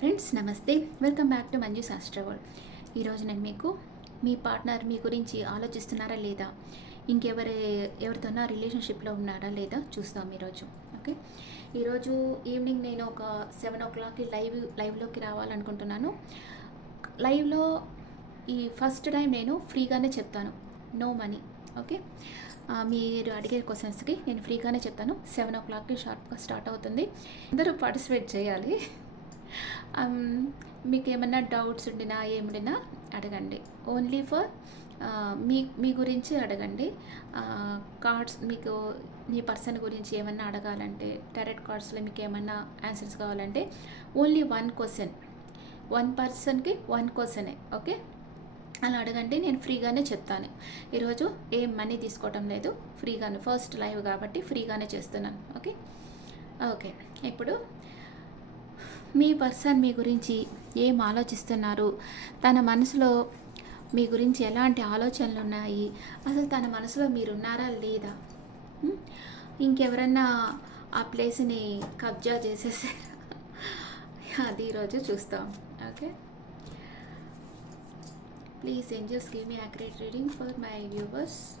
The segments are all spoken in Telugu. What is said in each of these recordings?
ఫ్రెండ్స్ నమస్తే. వెల్కమ్ బ్యాక్ టు మంజు శాస్త్ర ఈరోజు నేను మీకు మీ పార్ట్నర్ మీ గురించి ఆలోచిస్తున్నారా లేదా? ఇంకెవరి ఎవరితోనా రిలేషన్షిప్లో ఉన్నారా లేదా చూస్తాం ఈరోజు ఓకే ఈరోజు ఈవినింగ్ నేను ఒక సెవెన్ ఓ క్లాక్కి లైవ్ లైవ్లోకి రావాలనుకుంటున్నాను. లైవ్లో ఈ ఫస్ట్ టైం నేను ఫ్రీగానే చెప్తాను. నో మనీ ఓకే మీరు అడిగే క్వశ్చన్స్కి నేను ఫ్రీగానే చెప్తాను. సెవెన్ ఓ క్లాక్కి షార్ప్గా స్టార్ట్ అవుతుంది. అందరూ పార్టిసిపేట్ చేయాలి. Um, మీకు ఏమన్నా డౌట్స్ ఉండినా ఏముండినా అడగండి. ఓన్లీ ఫర్ uh, మీ మీ గురించి అడగండి. Uh, కార్డ్స్ మీకు మీ పర్సన్ గురించి ఏమన్నా అడగాలంటే టెరెట్ కార్డ్స్లో మీకు ఏమన్నా ఆన్సర్స్ కావాలంటే ఓన్లీ వన్ క్వశ్చన్ వన్ పర్సన్కి వన్ క్వశ్చనే ఓకే అలా అడగండి నేను ఫ్రీగానే చెప్తాను. ఈరోజు ఏం మనీ తీసుకోవటం లేదు ఫ్రీగానే ఫస్ట్ లైవ్ కాబట్టి ఫ్రీగానే చేస్తున్నాను ఓకే ఓకే ఇప్పుడు మీ పర్సన్ మీ గురించి ఏం ఆలోచిస్తున్నారు? తన మనసులో మీ గురించి ఎలాంటి ఆలోచనలు ఉన్నాయి? అసలు తన మనసులో మీరున్నారా లేదా? ఇంకెవరన్నా ఆ ప్లేస్ని కబ్జా చేసేసారా అది ఈరోజు చూస్తాం. Okay? Please angels give me accurate reading for my viewers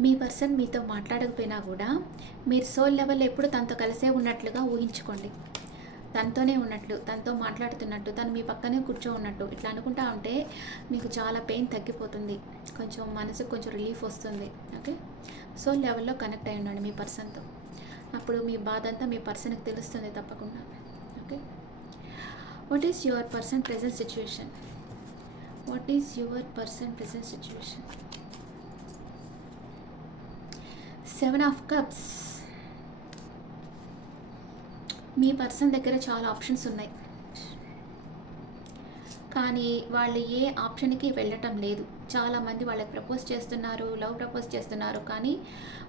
me person మీతో మాట్లాడకపోయినా కూడా మీరు సోల్ లెవెల్ ఎప్పుడు తనతో కలిసే ఉన్నట్లుగా ఊహించుకోండి. తనతోనే ఉన్నట్లు తనతో మాట్లాడుతున్నట్టు తను మీ పక్కనే కూర్చో ఉన్నట్టు ఇట్లా అనుకుంటా ఉంటే మీకు చాలా పెయిన్ తగ్గిపోతుంది. కొంచెం మనసుకు కొంచెం రిలీఫ్ వస్తుంది. ఓకే? సోల్ లెవెల్లో కనెక్ట్ అయి ఉండండి మీ పర్సన్తో. అప్పుడు మీ బాధ అంతా మీ పర్సన్కి తెలుస్తుంది తప్పకుండా. Okay? What is your person present situation what is your person present situation seven of cups. Me person దగ్గర చాలా ఆప్షన్స్ ఉన్నాయి. కానీ వాళ్ళు ఏ ఆప్షన్కి వెళ్ళటం లేదు. చాలామంది వాళ్ళకి ప్రపోజ్ చేస్తున్నారు లవ్ ప్రపోజ్ చేస్తున్నారు. కానీ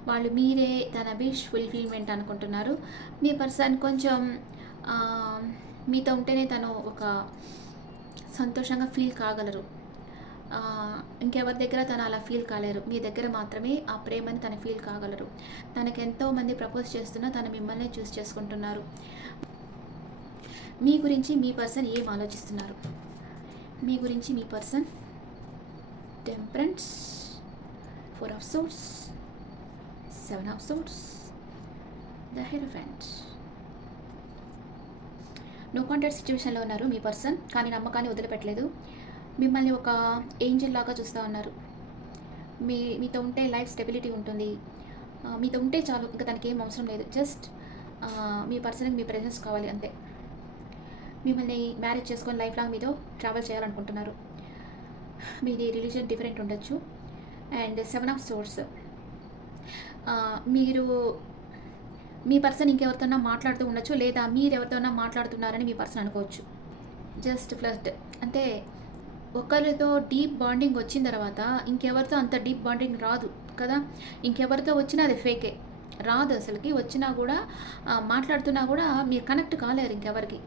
వాళ్ళు మీరే తన విష్ ఫుల్ఫిల్మెంట్ అనుకుంటున్నారు. మీ పర్సన్ కొంచెం మీతో ఉంటేనే తను ఒక సంతోషంగా ఫీల్ కాగలరు. ఇంకెవరి దగ్గర తను అలా ఫీల్ కాలేరు. మీ దగ్గర మాత్రమే ఆ ప్రేమని తను ఫీల్ కాగలరు. తనకు ఎంతోమంది ప్రపోజ్ చేస్తున్నా తను మిమ్మల్ని చూస్ చేసుకుంటున్నారు. మీ గురించి మీ పర్సన్ ఏం ఆలోచిస్తున్నారు? మీ గురించి మీ person temperance four of swords seven of swords the hierophant no contact సిచ్యువేషన్లో ఉన్నారు మీ పర్సన్ కానీ నమ్మకాన్ని వదిలిపెట్టలేదు. మిమ్మల్ని ఒక ఏంజల్ లాగా చూస్తూ ఉన్నారు. మీ మీతో ఉంటే లైఫ్ స్టెబిలిటీ ఉంటుంది. మీతో ఉంటే చాలు ఇంకా తనకి ఏం అవసరం లేదు. జస్ట్ మీ పర్సన్కి మీ ప్రెజెన్స్ కావాలి అంతే. మిమ్మల్ని మ్యారేజ్ చేసుకొని లైఫ్ లాంగ్ మీతో ట్రావెల్ చేయాలనుకుంటున్నారు. మీది రిలీజన్ డిఫరెంట్ ఉండొచ్చు. అండ్ సెవెన్ ఆఫ్ సోర్స్ మీరు మీ పర్సన్ ఇంకెవరితోనా మాట్లాడుతూ ఉండొచ్చు లేదా మీరు ఎవరితోనా మాట్లాడుతున్నారని మీ పర్సన్ అనుకోవచ్చు. జస్ట్ ఫ్లస్ట్ అంటే ఒకరితో డీప్ బాండింగ్ వచ్చిన తర్వాత ఇంకెవరితో అంత డీప్ బాండింగ్ రాదు కదా? ఇంకెవరితో వచ్చినా అది ఫేకే. రాదు అసలుకి. వచ్చినా కూడా మాట్లాడుతున్నా కూడా మీరు కనెక్ట్ కాలేరు ఇంకెవరికి.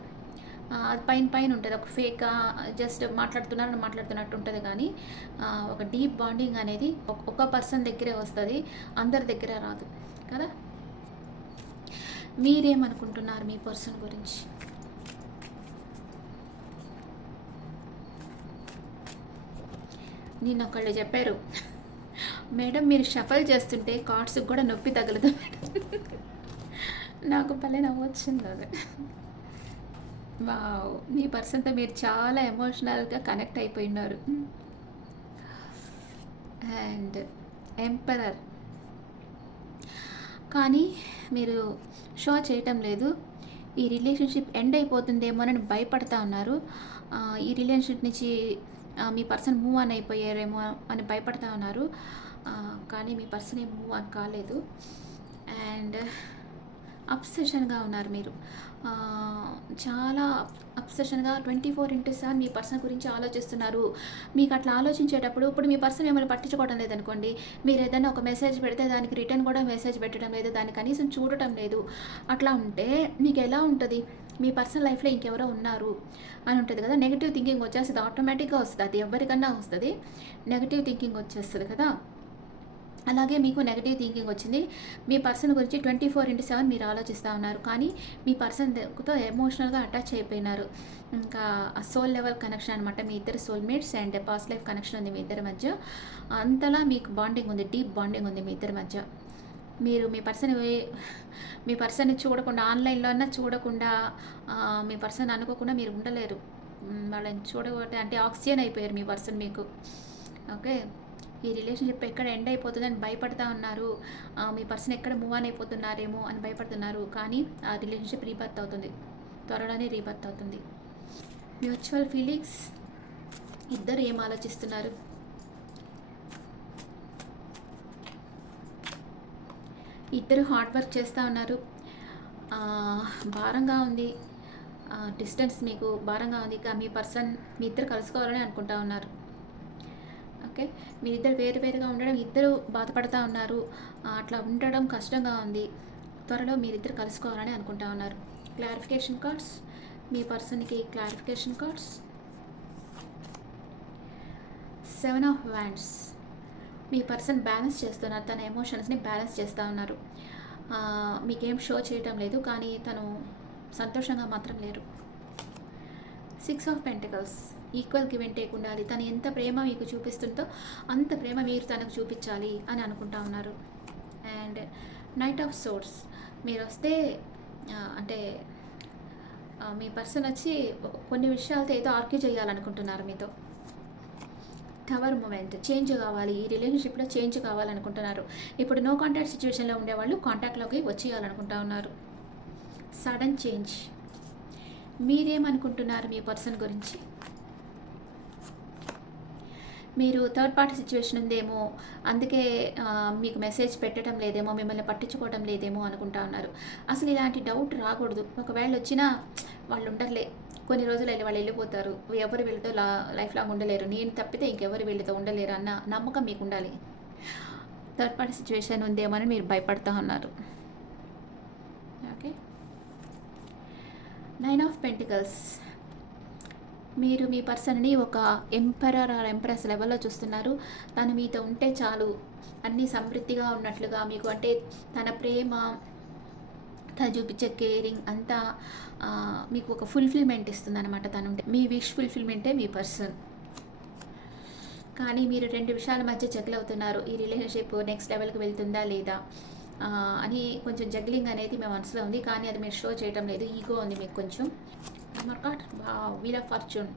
అది పైన పైన ఉంటుంది. ఒక ఫేక్ జస్ట్ మాట్లాడుతున్నారని మాట్లాడుతున్నట్టు ఉంటుంది కానీ ఒక డీప్ బాండింగ్ అనేది ఒక- ఒక పర్సన్ దగ్గరే వస్తుంది. అందరి దగ్గర రాదు. కదా? మీరేమనుకుంటున్నారు మీ పర్సన్ గురించి? నేను ఒకళ్ళు చెప్పారు. మేడం మీరు షఫల్ చేస్తుంటే కార్డ్స్కి కూడా నొప్పి తగలదు మేడం నాకు భలే నవ్వొచ్చింది అది. వావ్ మీ పర్సన్తో మీరు చాలా ఎమోషనల్గా కనెక్ట్ అయిపోయినారు అండ్ ఎంపరర్. కానీ మీరు షో చేయటం లేదు. ఈ రిలేషన్షిప్ ఎండ్ అయిపోతుందేమోనని భయపడతా ఉన్నారు. ఈ రిలేషన్షిప్ నుంచి మీ పర్సన్ మూవ్ ఆన్ అయిపోయారేమో అని భయపడతా ఉన్నారు. కానీ మీ పర్సన్ ఏం మూవ్ ఆన్ కాలేదు. అండ్ అప్సెషన్గా ఉన్నారు మీరు. చాలా అప్సెషన్గా ట్వంటీ ఫోర్ ఇంటూ సెవెన్ మీ పర్సన్ గురించి ఆలోచిస్తున్నారు. మీకు అట్లా ఆలోచించేటప్పుడు ఇప్పుడు మీ పర్సన్ మిమ్మల్ని పట్టించుకోవడం లేదనుకోండి మీరు ఏదైనా ఒక మెసేజ్ పెడితే దానికి రిటర్న్ కూడా మెసేజ్ పెట్టడం లేదు దాన్ని కనీసం చూడటం లేదు. అట్లా ఉంటే మీకు ఎలా ఉంటుంది? మీ పర్సనల్ లైఫ్లో ఇంకెవరో ఉన్నారు అని ఉంటుంది కదా. నెగిటివ్ థింకింగ్ వచ్చేస్తుంది ఆటోమేటిక్గా వస్తుంది. అది ఎవరికన్నా వస్తుంది. నెగిటివ్ థింకింగ్ వచ్చేస్తుంది కదా. అలాగే మీకు నెగిటివ్ థింకింగ్ వచ్చింది. మీ పర్సన్ గురించి ట్వంటీ ఫోర్ ఇంటూ సెవెన్ మీరు ఆలోచిస్తూ ఉన్నారు. కానీ మీ పర్సన్తో ఎమోషనల్గా అటాచ్ అయిపోయినారు. ఇంకా సోల్ లెవెల్ కనెక్షన్ అనమాట మీ ఇద్దరు soulmates and past life connection ఉంది మీ ఇద్దరి మధ్య. అంతలా మీకు బాండింగ్ ఉంది డీప్ బాండింగ్ ఉంది మీ ఇద్దరి మధ్య. మీరు మీ పర్సన్ మీ పర్సన్ని చూడకుండా ఆన్లైన్లో అయినా చూడకుండా మీ పర్సన్ అనుకోకుండా మీరు ఉండలేరు. వాళ్ళని చూడకపోతే అంటే ఆక్సిజన్ అయిపోయారు మీ పర్సన్ మీకు. ఓకే? ఈ రిలేషన్షిప్ ఎక్కడ ఎండ్ అయిపోతుందని భయపడతా ఉన్నారు. మీ పర్సన్ ఎక్కడ మూవ్ ఆన్ అయిపోతున్నారేమో అని భయపడుతున్నారు. కానీ ఆ రిలేషన్షిప్ రీబర్త్ అవుతుంది. త్వరలోనే రీబర్త్ అవుతుంది. Mutual feelings? ఇద్దరు ఏం ఆలోచిస్తున్నారు? ఇద్దరు హార్డ్ వర్క్ చేస్తూ ఉన్నారు. భారంగా ఉంది. డిస్టెన్స్ మీకు భారంగా ఉంది. ఇక మీ పర్సన్ మీ ఇద్దరు కలుసుకోవాలని అనుకుంటా ఉన్నారు. ఓకే? మీరిద్దరు వేరు వేరుగా ఉండడం ఇద్దరు బాధపడతా ఉన్నారు. అట్లా ఉండడం కష్టంగా ఉంది. త్వరలో మీరిద్దరు కలుసుకోవాలని అనుకుంటా ఉన్నారు. Clarification cards? మీ పర్సన్కి clarification cards? Seven of wands me person balance చేస్తున్నారు తన ఎమోషన్స్ని బ్యాలెన్స్ చేస్తూ ఉన్నారు. మీకేం షో చేయటం లేదు కానీ తను సంతోషంగా మాత్రం లేరు. Six of pentacles equal give and take ఉండాలి. తను ఎంత ప్రేమ మీకు చూపిస్తుందో అంత ప్రేమ మీరు తనకు చూపించాలి అని అనుకుంటా ఉన్నారు. అండ్ నైట్ ఆఫ్ సోర్స్ మీరు వస్తే అంటే మీ పర్సన్ వచ్చి కొన్ని విషయాలతో ఏదో ఆర్గ్యూ చేయాలనుకుంటున్నారు మీతో. టవర్ మూమెంట్ చేంజ్ కావాలి ఈ రిలేషన్షిప్లో చేంజ్ కావాలనుకుంటున్నారు. ఇప్పుడు నో కాంటాక్ట్ సిచ్యువేషన్లో ఉండేవాళ్ళు కాంటాక్ట్లోకి వచ్చేయాలనుకుంటా ఉన్నారు. సడన్ చేంజ్ మీరేమనుకుంటున్నారు మీ పర్సన్ గురించి? మీరు థర్డ్ పార్టీ సిచ్యువేషన్ ఉందేమో అందుకే మీకు మెసేజ్ పెట్టడం లేదేమో మిమ్మల్ని పట్టించుకోవడం లేదేమో అనుకుంటా ఉన్నారు. అసలు ఇలాంటి డౌట్ రాకూడదు. ఒకవేళ వచ్చినా వాళ్ళు ఉండర్లే. కొన్ని రోజులు వెళ్ళి వాళ్ళు వెళ్ళిపోతారు. ఎవరు వీళ్ళతో లా లైఫ్ లాంగ్ ఉండలేరు. నేను తప్పితే ఇంకెవరు వీళ్ళతో ఉండలేరు అన్న నమ్మకం మీకు ఉండాలి. థర్డ్ పార్టీ సిచ్యువేషన్ ఉందేమో అని మీరు భయపడతా ఉన్నారు. ఓకే నైన్ ఆఫ్ పెంటికల్స్ మీరు మీ పర్సన్ని ఒక ఎంపరర్ ఆర్ ఎంప్రెస్ లెవెల్లో చూస్తున్నారు. తను మీతో ఉంటే చాలు. అన్నీ సమృద్ధిగా ఉన్నట్లుగా మీకు అంటే తన ప్రేమ తను చూపించే కేరింగ్ అంతా మీకు ఒక ఫుల్ఫిల్మెంట్ ఇస్తుంది అనమాట తను ఉంటే మీ విష్ ఫుల్ఫిల్మెంటే మీ పర్సన్ కానీ మీరు రెండు విషయాల మధ్య జగల్ అవుతున్నారు. ఈ రిలేషన్షిప్ నెక్స్ట్ లెవెల్కి వెళ్తుందా లేదా? అని కొంచెం జగ్లింగ్ అనేది మీ మనసులో ఉంది. కానీ అది మీరు షో చేయటం లేదు. ఈగో ఉంది మీకు కొంచెం. మార్కాట్ వీల్ ఆఫ్ ఫార్చ్యూన్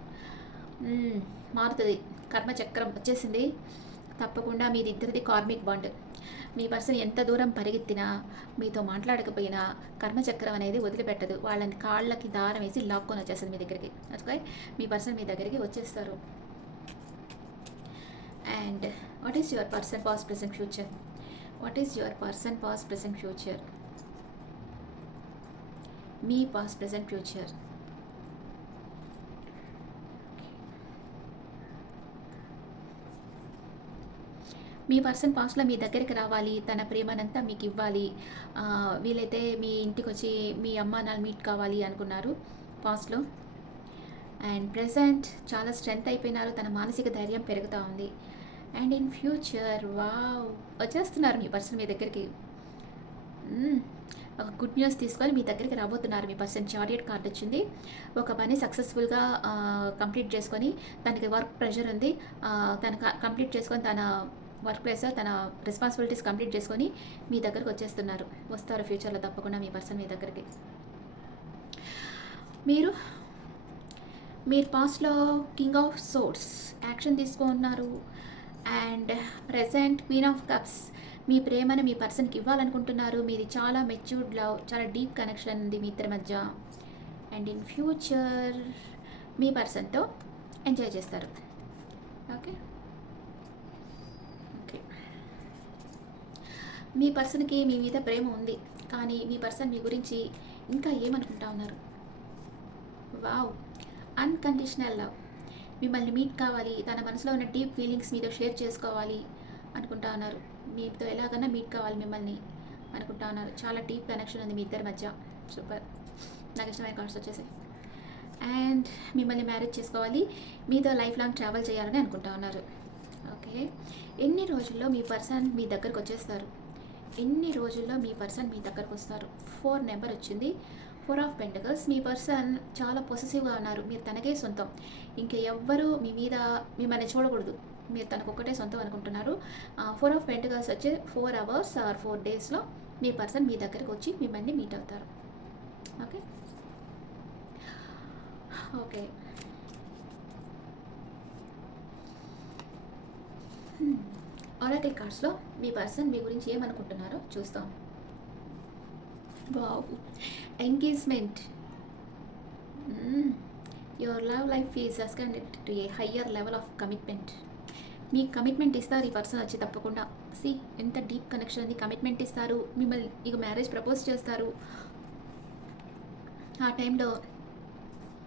మారుతుంది. కర్మచక్రం వచ్చేసింది. తప్పకుండా మీది ఇద్దరిది కార్మిక్ బాండ్ మీ పర్సన్ ఎంత దూరం పరిగెత్తినా మీతో మాట్లాడకపోయినా కర్మచక్రం అనేది వదిలిపెట్టదు. వాళ్ళని కాళ్ళకి దారం వేసి లాక్కొని వచ్చేస్తుంది మీ దగ్గరికి. ఓకే? మీ పర్సన్ మీ దగ్గరికి వచ్చేస్తారు. And what is your person past present future? What is your person past present future? Me past present future. మీ పర్సన్ పాస్ట్లో మీ దగ్గరికి రావాలి తన ప్రేమనంతా మీకు ఇవ్వాలి వీలైతే మీ ఇంటికి వచ్చి మీ అమ్మ నాన్న మీట్ కావాలి అనుకున్నారు పాస్ట్లో అండ్ ప్రజెంట్ చాలా స్ట్రెంగ్త్ అయిపోయినారు తన మానసిక ధైర్యం పెరుగుతూ ఉంది. అండ్ ఇన్ ఫ్యూచర్ వావ్ వచ్చేస్తున్నారు మీ పర్సన్ మీ దగ్గరికి. ఒక గుడ్ న్యూస్ తీసుకొని మీ దగ్గరికి రాబోతున్నారు మీ పర్సన్. చారియట్ కార్డ్ వచ్చింది. ఒక పని సక్సెస్ఫుల్గా కంప్లీట్ చేసుకొని తనకి వర్క్ ప్రెషర్ ఉంది. తను కంప్లీట్ చేసుకొని తన వర్క్ ప్లేస్లో తన రెస్పాన్సిబిలిటీస్ కంప్లీట్ చేసుకొని మీ దగ్గరకు వచ్చేస్తున్నారు. వస్తారు ఫ్యూచర్లో తప్పకుండా మీ పర్సన్ మీ దగ్గరికి. మీరు మీరు పాస్ట్లో కింగ్ ఆఫ్ సోర్స్ యాక్షన్ తీసుకున్నారు. And present queen of cups మీ ప్రేమను మీ పర్సన్కి ఇవ్వాలనుకుంటున్నారు. మీది చాలా మెచ్యూర్డ్ లవ్ చాలా డీప్ కనెక్షన్ ఉంది మీ ఇద్దరి మధ్య. అండ్ ఇన్ ఫ్యూచర్ మీ పర్సన్తో ఎంజాయ్ చేస్తారు. Okay okay? మీ పర్సన్కి మీ మీద ప్రేమ ఉంది. కానీ మీ పర్సన్ మీ గురించి ఇంకా ఏమనుకుంటా ఉన్నారు? వావ్! Unconditional love. మిమ్మల్ని మీట్ కావాలి తన మనసులో ఉన్న డీప్ ఫీలింగ్స్ మీతో షేర్ చేసుకోవాలి అనుకుంటా ఉన్నారు. మీతో ఎలాగన్నా మీట్ కావాలి మిమ్మల్ని అనుకుంటా ఉన్నారు. చాలా డీప్ కనెక్షన్ ఉంది మీ ఇద్దరి మధ్య. సూపర్. నాకు ఇష్టమైన కార్డ్స్ వచ్చేసాయి. అండ్ మిమ్మల్ని మ్యారేజ్ చేసుకోవాలి మీతో లైఫ్ లాంగ్ ట్రావెల్ చేయాలని అనుకుంటా ఉన్నారు. ఓకే. ఎన్ని రోజుల్లో మీ పర్సన్ మీ దగ్గరకు వచ్చేస్తారు? ఎన్ని రోజుల్లో మీ పర్సన్ మీ దగ్గరకు వస్తారు? ఫోర్ నెంబర్ వచ్చింది. Four of pentacles. Me person చాలా పొసెసివ్గా ఉన్నారు. మీరు తనకే సొంతం. ఇంకా ఎవ్వరు మీ మీద మిమ్మల్ని చూడకూడదు. మీరు తనకు ఒక్కటే సొంతం అనుకుంటున్నారు. ఫోర్ ఆఫ్ పెంటకల్స్ వచ్చి ఫోర్ అవర్స్ ఆర్ ఫోర్ డేస్లో మీ పర్సన్ మీ దగ్గరకు వచ్చి మిమ్మల్ని మీట్ అవుతారు. ఓకే? ఓకే. ఆరాకిల్ కార్డ్స్లో మీ పర్సన్ మీ గురించి ఏమనుకుంటున్నారో చూస్తాం. Wow engagement your love life is ascended to a higher level of commitment me commitment ఇస్తారు ఈ పర్సన్ వచ్చి తప్పకుండా. సి ఎంత డీప్ కనెక్షన్ ఉంది. కమిట్మెంట్ ఇస్తారు మిమ్మల్ని ఇక మ్యారేజ్ ప్రపోజ్ చేస్తారు. ఆ టైంలో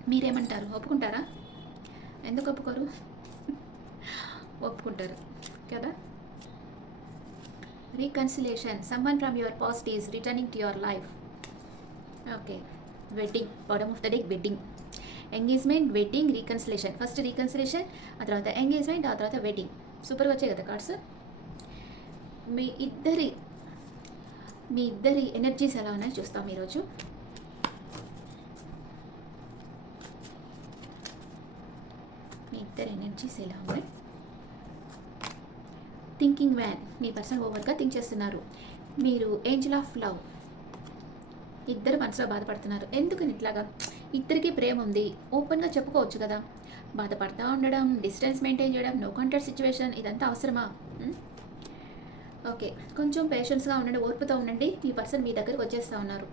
మీరేమంటారు? ఒప్పుకుంటారా? ఎందుకు ఒప్పుకోరు? ఒప్పుకుంటారు. కదా? Reconciliation someone from your past is returning to your life okay wedding bottom of the day wedding engagement wedding reconciliation first reconciliation ఆ తర్వాత ఎంగేజ్మెంట్ ఆ తర్వాత వెడ్డింగ్ సూపర్గా వచ్చాయి కదా కార్డ్స్ మీ ఇద్దరి మీ ఇద్దరి ఎనర్జీస్ ఎలా ఉన్నాయో చూస్తాం ఈరోజు. మీ ఇద్దరి ఎనర్జీస్ ఎలా ఉన్నాయి? థింకింగ్ వ్యాన్ మీ పర్సన్ ఓవర్గా థింక్ చేస్తున్నారు. మీరు ఏంజల్ ఆఫ్ లవ్ ఇద్దరు మనసులో బాధపడుతున్నారు. ఎందుకని ఇట్లాగా? ఇద్దరికీ ప్రేమ ఉంది. ఓపెన్గా చెప్పుకోవచ్చు కదా. బాధపడతా ఉండడం డిస్టెన్స్ మెయింటైన్ చేయడం నో కాంటాక్ట్ సిచ్యువేషన్ ఇదంతా అవసరమా? ఓకే కొంచెం పేషెన్స్గా ఉండండి ఓర్పుతో ఉండండి. మీ పర్సన్ మీ దగ్గరకు వచ్చేస్తూ ఉన్నారు.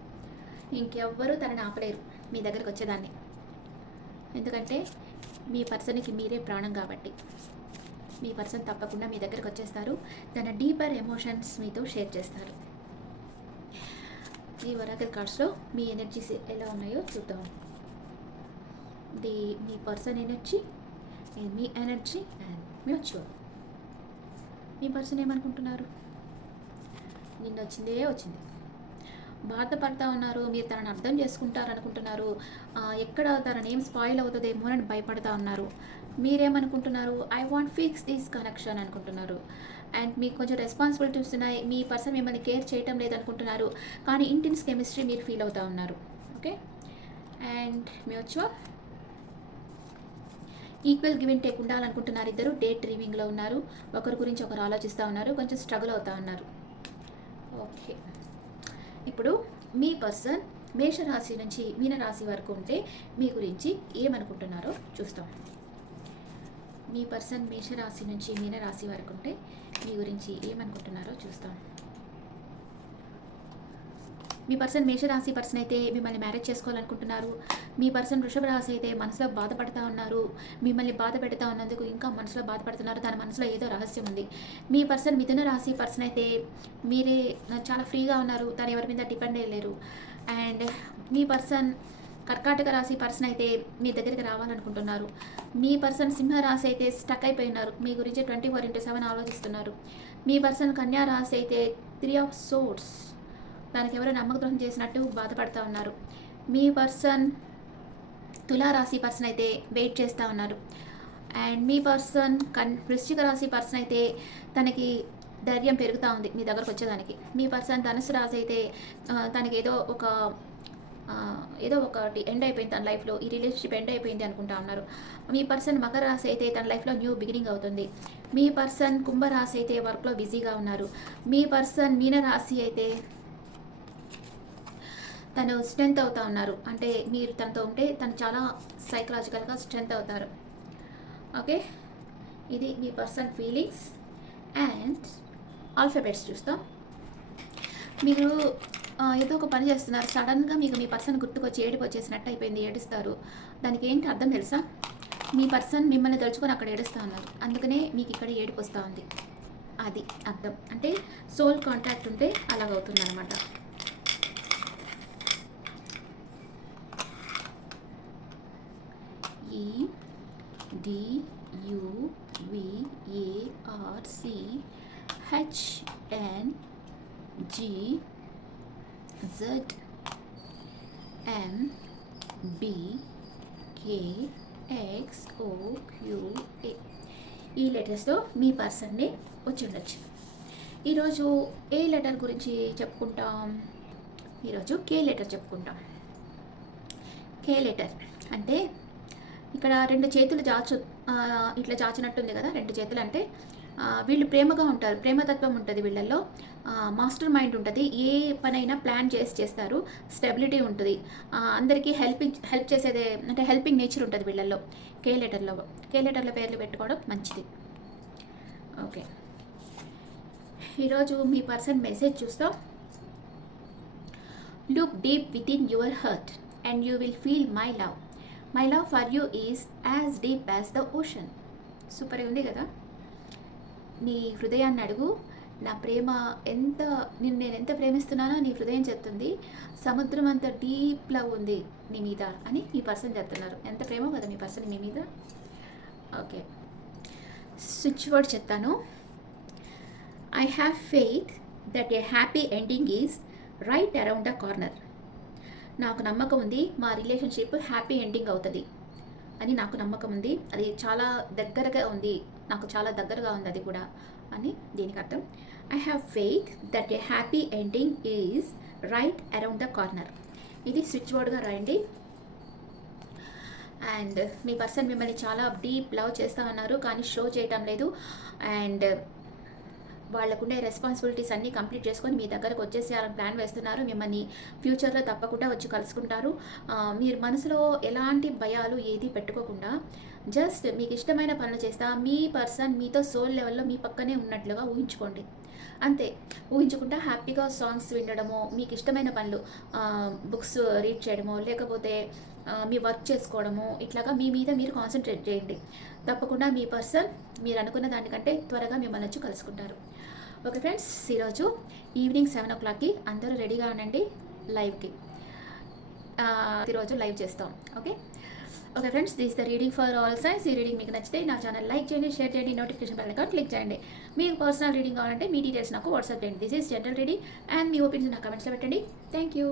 ఇంకెవ్వరూ తనని ఆపలేరు. మీ దగ్గరకు వచ్చేదాన్ని. ఎందుకంటే మీ పర్సన్కి మీరే ప్రాణం కాబట్టి. మీ పర్సన్ తప్పకుండా మీ దగ్గరకు వచ్చేస్తారు. తన డీపర్ ఎమోషన్స్ మీతో షేర్ చేస్తారు. ఈ వరాకల్ కార్డ్స్లో మీ ఎనర్జీస్ ఎలా ఉన్నాయో చూద్దాం. ది మీ పర్సన్ ఎనర్జీ మీ ఎనర్జీ అండ్ మ్యూచువల్ మీ పర్సన్ ఏమనుకుంటున్నారు? నిన్న వచ్చిందే వచ్చింది. బాధపడతా ఉన్నారు మీరు తనని అర్థం చేసుకుంటారు అనుకుంటున్నారు ఎక్కడ తన నేమ్ స్పాయిల్ అవుతుందేమో అని భయపడతా ఉన్నారు. మీరేమనుకుంటున్నారు? I want fix this connection అనుకుంటున్నారు. అండ్ మీకు కొంచెం రెస్పాన్సిబిలిటీస్ ఉన్నాయి. మీ పర్సన్ మిమ్మల్ని కేర్ చేయటం లేదనుకుంటున్నారు. కానీ ఇంటెన్స్ కెమిస్ట్రీ మీరు ఫీల్ అవుతూ ఉన్నారు. Okay and mutual equal give and take ఉండాలనుకుంటున్నారు ఇద్దరు. డేట్ డ్రీమింగ్లో ఉన్నారు. ఒకరి గురించి ఒకరు ఆలోచిస్తూ ఉన్నారు. కొంచెం స్ట్రగుల్ అవుతూ ఉన్నారు. ఓకే ఇప్పుడు మీ పర్సన్ మేషరాశి నుంచి మీనరాశి వరకు ఉంటే మీ గురించి ఏమనుకుంటున్నారో చూస్తాం. మీ పర్సన్ మేషరాశి నుంచి మీనరాశి వరకు ఉంటే మీ గురించి ఏమనుకుంటున్నారో చూస్తాం. మీ పర్సన్ మేషరాశి పర్సన్ అయితే మిమ్మల్ని మ్యారేజ్ చేసుకోవాలనుకుంటున్నారు. మీ పర్సన్ వృషభ రాశి అయితే మనసులో బాధపడతా ఉన్నారు. మిమ్మల్ని బాధ పెడతా ఉన్నందుకు ఇంకా మనసులో బాధపడుతున్నారు. తన మనసులో ఏదో రహస్యం ఉంది. మీ పర్సన్ మిథున రాశి పర్సన్ అయితే మీరే చాలా ఫ్రీగా ఉన్నారు. తను ఎవరి మీద డిపెండ్ అయ్యలేరు అండ్ మీ పర్సన్ కర్కాటక రాశి పర్సన్ అయితే మీ దగ్గరికి రావాలనుకుంటున్నారు. మీ పర్సన్ సింహ రాశి అయితే స్టక్ అయిపోయి ఉన్నారు మీ గురించి ట్వంటీ ఫోర్ ఇంటూ సెవెన్ ఆలోచిస్తున్నారు. మీ పర్సన్ కన్యా రాశి అయితే త్రీ ఆఫ్ సోర్స్ దానికి ఎవరో నమ్మకద్రోహం చేసినట్టు బాధపడుతూ ఉన్నారు. మీ పర్సన్ తులారాశి పర్సన్ అయితే వెయిట్ చేస్తూ ఉన్నారు. అండ్ మీ పర్సన్ కన్ వృశ్చిక రాశి పర్సన్ అయితే తనకి ధైర్యం పెరుగుతూ ఉంది మీ దగ్గరకు వచ్చేదానికి. మీ పర్సన్ ధనుసు రాశి అయితే తనకి ఏదో ఒక ఏదో ఒకటి ఎండ్ అయిపోయింది తన లైఫ్లో ఈ రిలేషన్షిప్ ఎండ్ అయిపోయింది అనుకుంటా ఉన్నారు. మీ పర్సన్ మకర రాశి అయితే తన లైఫ్లో న్యూ బిగినింగ్ అవుతుంది. మీ పర్సన్ కుంభరాశి అయితే వర్క్లో బిజీగా ఉన్నారు. మీ పర్సన్ మీన రాశి అయితే తను స్ట్రెంత్ అవుతా ఉన్నారు. అంటే మీరు తనతో ఉంటే తను చాలా సైకలాజికల్గా స్ట్రెంత్ అవుతారు. ఓకే ఇది మీ పర్సన్ ఫీలింగ్స్ అండ్ ఆల్ఫాబెట్స్ చూస్తాం. మీరు ఏదో ఒక పని చేస్తున్నారు. సడన్గా మీకు మీ పర్సన్ గుర్తుకొచ్చి ఏడుపు వచ్చేసినట్టు అయిపోయింది ఏడుస్తారు. దానికి ఏంటి అర్థం తెలుసా? మీ పర్సన్ మిమ్మల్ని తలుచుకొని అక్కడ ఏడుస్తూ ఉన్నారు. అందుకనే మీకు ఇక్కడ ఏడుపు వస్తూ ఉంది. అది అర్థం. అంటే సోల్ కాంటాక్ట్ ఉంటే అలాగవుతుంది అనమాట ఈ e, D U V A R C H N Z M B K X O Q A E లెటర్స్తో మీ పర్సన్ని వచ్చి ఉండొచ్చు. ఈరోజు ఏ లెటర్ గురించి చెప్పుకుంటాం? ఈరోజు కే లెటర్ చెప్పుకుంటాం. కే లెటర్ అంటే ఇక్కడ రెండు చేతులు చాచు ఇట్లా చాచినట్టుంది కదా రెండు చేతులు అంటే వీళ్ళు ప్రేమగా ఉంటారు ప్రేమతత్వం ఉంటుంది వీళ్ళల్లో. మాస్టర్ మైండ్ ఉంటుంది ఏ పనైనా ప్లాన్ చేసి చేస్తారు స్టెబిలిటీ ఉంటుంది. అందరికీ హెల్పింగ్ హెల్ప్ చేసేదే అంటే హెల్పింగ్ నేచర్ ఉంటుంది వీళ్ళల్లో. కే లెటర్లో కే లెటర్లో పేర్లు పెట్టుకోవడం మంచిది. ఓకే. ఈరోజు మీ పర్సన్ మెసేజ్ చూస్తాం. Look deep within your heart and you will feel my love my love for you is as deep as the ocean సూపర్గా ఉంది కదా? నీ హృదయాన్ని అడుగు. నా ప్రేమ ఎంత నిన్ను నేను ఎంత ప్రేమిస్తున్నానో నీ హృదయం చెప్తుంది. సముద్రం అంత డీప్ లవ్ ఉంది నీ మీద అని మీ పర్సన్ చెప్తున్నారు. ఎంత ప్రేమ కదా మీ పర్సన్ మీ మీద. ఓకే. స్విచ్ వర్డ్ చెప్తాను. I have faith that a happy ending is right around the corner నాకు నమ్మకం ఉంది మా రిలేషన్షిప్ హ్యాపీ ఎండింగ్ అవుతుంది. అని నాకు నమ్మకం ఉంది. అది చాలా దగ్గరగా ఉంది. నాకు చాలా దగ్గరగా ఉంది అది కూడా అని దీనికి అర్థం. I have faith that a happy ending is right around the corner ఇది స్విచ్ బోర్డ్గా రాయండి. అండ్ మీ పర్సన్ మిమ్మల్ని చాలా డీప్ లవ్ చేస్తా ఉన్నారు కానీ షో చేయటం లేదు. అండ్ వాళ్ళకుండే రెస్పాన్సిబిలిటీస్ అన్నీ కంప్లీట్ చేసుకొని మీ దగ్గరకు వచ్చేసేయాలని ప్లాన్ వేస్తున్నారు. మిమ్మల్ని ఫ్యూచర్లో తప్పకుండా వచ్చి కలుసుకుంటారు. మీరు మనసులో ఎలాంటి భయాలు ఏది పెట్టుకోకుండా జస్ట్ మీకు ఇష్టమైన పనులు చేస్తా మీ పర్సన్ మీతో సోల్ లెవెల్లో మీ పక్కనే ఉన్నట్లుగా ఊహించుకోండి. అంతే. ఊహించుకుంటా హ్యాపీగా సాంగ్స్ వినడమో మీకు ఇష్టమైన పనులు బుక్స్ రీడ్ చేయడమో లేకపోతే మీ వర్క్ చేసుకోవడము ఇట్లాగా మీ మీద మీరు కాన్సన్ట్రేట్ చేయండి. తప్పకుండా మీ పర్సన్ మీరు అనుకున్న దానికంటే త్వరగా మిమ్మల్ని వచ్చి కలుసుకుంటారు. ఓకే ఫ్రెండ్స్ ఈరోజు ఈవినింగ్ సెవెన్ ఓ క్లాక్కి అందరూ రెడీగా ఉండండి లైవ్కి. ఈరోజు లైవ్ చేస్తాం. Okay? Okay friends this the reading for all signs ఈ రీడింగ్ మీకు నచ్చితే నా ఛానల్ లైక్ చేయండి షేర్ చేయండి నోటిఫికేషన్ బెల్ అకౌంట్ క్లిక్ చేయండి. మీకు పర్సనల్ రీడింగ్ కావాలంటే మీ డీటెయిల్స్ నాకు వాట్సాప్ చేయండి. This is general reading and me opinion నా కమెంట్స్లో పెట్టండి. Thank you